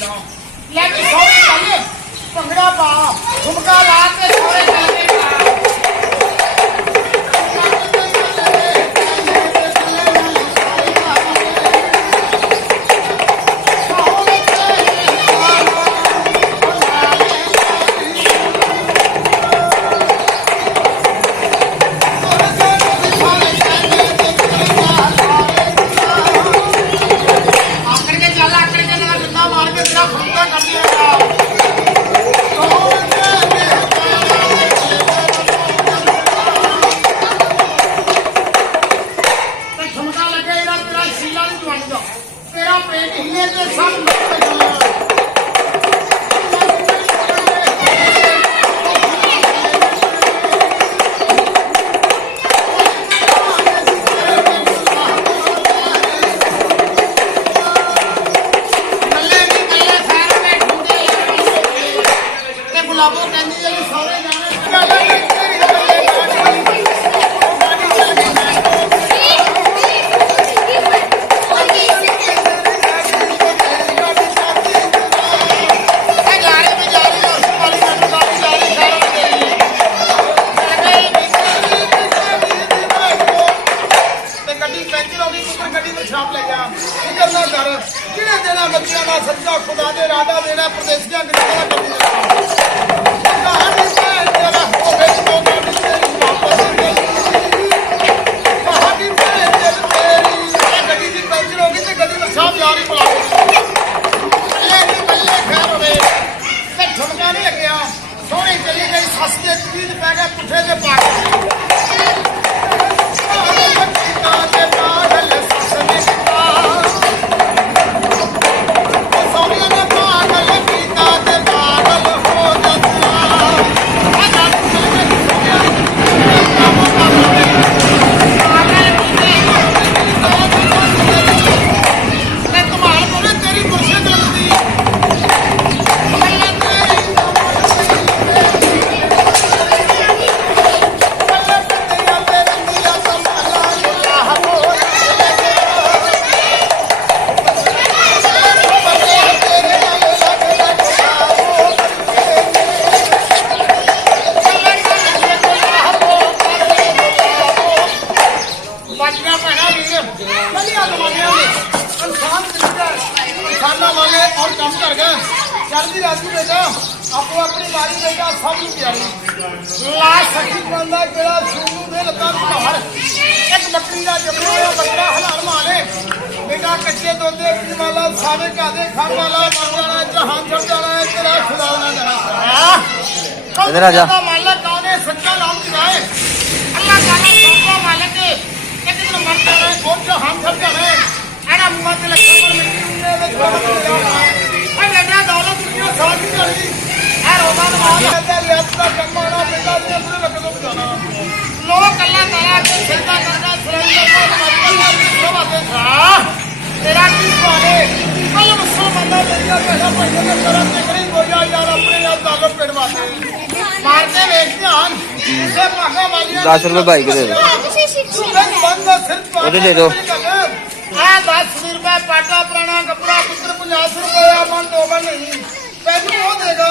ਲਾ ਲੈ ਕੇ ਸੋਹਣੇ ਚੱਲੇ ਭੰਗੜਾ ਪਾ ਝੁਮਕਾ ਲਾ ਕੇ ਸੋਹਣੇ ਚੱਲੇ तेरा पेट हिले तो सब गुलाबो कहती है सारे सच्चा खुदा दे राधा देना प्रदेशिया झुमका नहीं लगे सोहनी चली गई सस्ते चीज पै गए पुठे के पा चलती राजू बेटा आपको अपनी बारी बेटा सब प्यारी लाश सखी बंदा केड़ा सुनू दे लता बाहर एक बकरी का जमना हुआ बकरा हलाल मारे बेटा कच्चे दोदे पीने वाला सावे का दे खाने वाला मर जाना है जहां चढ़ जाना है तेरा खुदा ना जाना इधर आ जा मालिक कौन है सच्चा नाम दिखाए अल्लाह ताला सबका मालिक है एक दिन मर जाना है और जहां चढ़ जाना है एड़ा मुंह पे लगे पर मिट्टी में बेटा दौलत दुनिया साथ ही चली है रोजा नमाज है लियात का कमाना बेटा ने अपने वक्त को जाना लोग अल्लाह ताला के सजदा करना सलाम करना सब आते था तेरा की पाले कल मुसलमान बंदा बेटा पैसा पैसे में करम से करी हो जा यार अपने यार दालो पेड़वाते मारते देख ध्यान से भागा वालियां 10 रुपए भाई के दे दो वो दे दो आ 10 रुपए पाटा पुराना कपड़ा पुत्र 50 रुपया मन दो मन नहीं पैसे वो देगा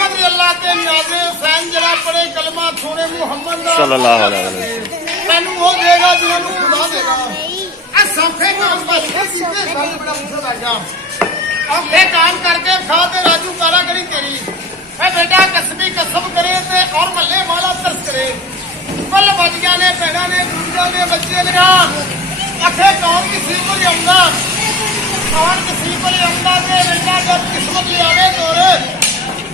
नबी अल्लाह के नाज़े हुसैन जरा पड़े कलमा छोड़े मोहम्मद सल्लल्लाहु अलैहि वसल्लम पैनू वो देगा जिन्होंने खुदा देगा आ सौखे काम करके सीधे साल बड़ा मुझे बैठा अब ये काम करके खा दे राजू कारागरी तेरी ए बेटा कसबी कसब करे ते और मल्ले वाला तरस करे कल बजिया ने भैणा ने गुंजा ने बच्चे ने अखे कौन किसी को लिया कौन किसी को लिया बेटा जब किस्मत ले आवे तोरे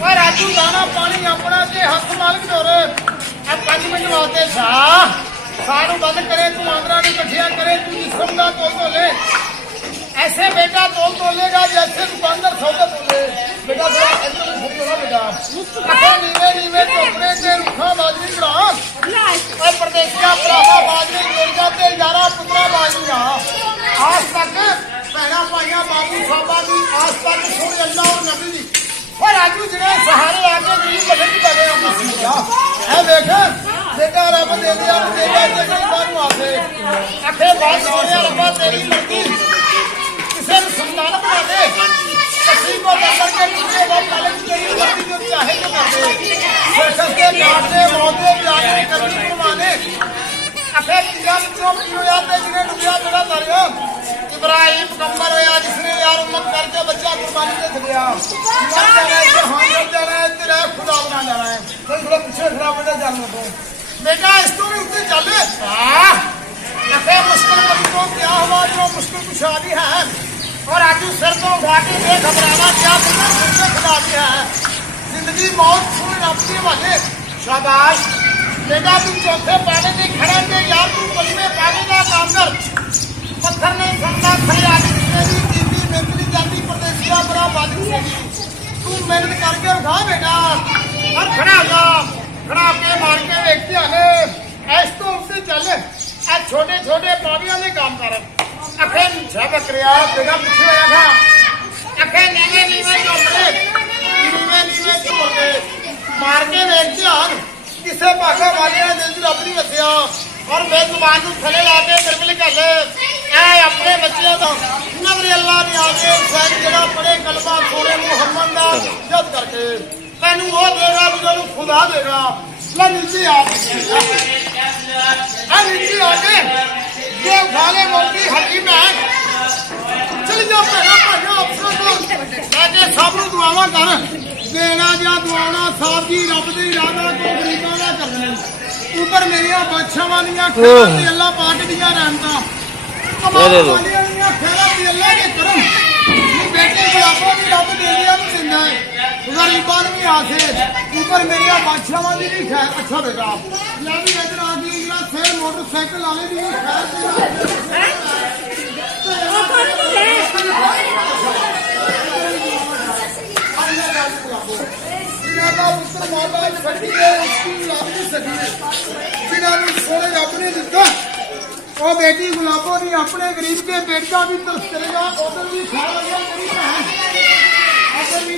और राजू दाना पानी अपना के हथ मालिक तोरे अब 5 मिनट वास्ते सारू बंद करे तू आंध्रा ने कठिया करे तू जिसम का तोल ले ऐसे बेटा तोल लेगा जैसे दुकानदार सौदा तोले बेटा थोड़ा इधर घूमो बेटा अखे नीवे नीवे टोकरे के रुखा बाजरी ग्रास और प्रदेशिया प्राहा बाजरी जोड़गा ते यारा पुत्रा बाजरी आज तक पहला भाइया बाबू साहबा की आज तक छोड़ अल्लाह और नबी दी और राजू जिन्हें सहारे आके गरीब बदल बने है देख बेटा रब दे दिया बेटा ते गरीबां नु आसे अखे बात सोनिया रब्बा तेरी मर्जी किसे संतान बना दे किसी को बड़ा ही मुकम्मल होया जिसने यार उम्मत करके बच्चा कुर्बानी दे दिया मर जाना है जहां जब जाना है तेरा खुदा बना जाना है कोई थोड़ा पीछे खड़ा बेटा जान दो बेटा इसको भी उत्ते चल अखे मुश्किल कभी तो क्या हुआ जो मुश्किल कुछ आ रही है और आज सर को उठा के ये घबराना क्या तुमने फिर से खिला दिया है जिंदगी मौत सुन रब के वाले शाबाश बेटा तू चौथे पाले में खड़े थे यार तू बलवे पाले का काम कर पत्थर ने संदा खड़े आदमी मेरी दीदी मेरी जाति परदेसिया बड़ा बालिक से तू मेहनत करके उठा बेटा और खड़ा के मार के व्यक्ति आने ऐस तो उससे चल आज छोटे छोटे पानियों ने काम कर अखे झबक रिया बेटा पीछे आया था अखे नीवे नीवे झोंके मार के व्यक्ति आन किसे भागा वाले ने दिल अपनी वसिया और बेजुबान को थले लाके बिरबिल कर ले ऐ अपने बच्चे तो नबी अल्लाह ने आगे शायद जड़ा पड़े कलमा सोने मोहम्मद दा इज्जत करके तैनू वो देगा जो खुदा देगा ला नीचे आ नीचे आके ये उठा ले मोटी हड्डी में चल जाओ पहला अफसर को लाके सब नु दुआवा कर देना जा दुआना साहब जी रब दे इरादा को गरीबां दा करना ऊपर मेरिया बादशाहां दियां खैरां दी अल्लाह पाक दियां रहमतां कमाल वालियां दियां खैरां दी अल्लाह दे करम ये बेटे गुलाबों दी रब दे दिया नु दिंदा है गरीबां नु भी आसे ऊपर मेरिया बादशाहां दी भी खैर अच्छा बेटा या भी इधर आ गई या फिर मोटरसाइकिल वाले दी खैर पुत्र माता छड़ी है उसकी लाभ नहीं सकी जिन्होंने सोने रब ने दिता वो बेटी गुलाबों ने अपने गरीब के बेटा भी तरस करेगा उधर भी खा लिया मेरी बहन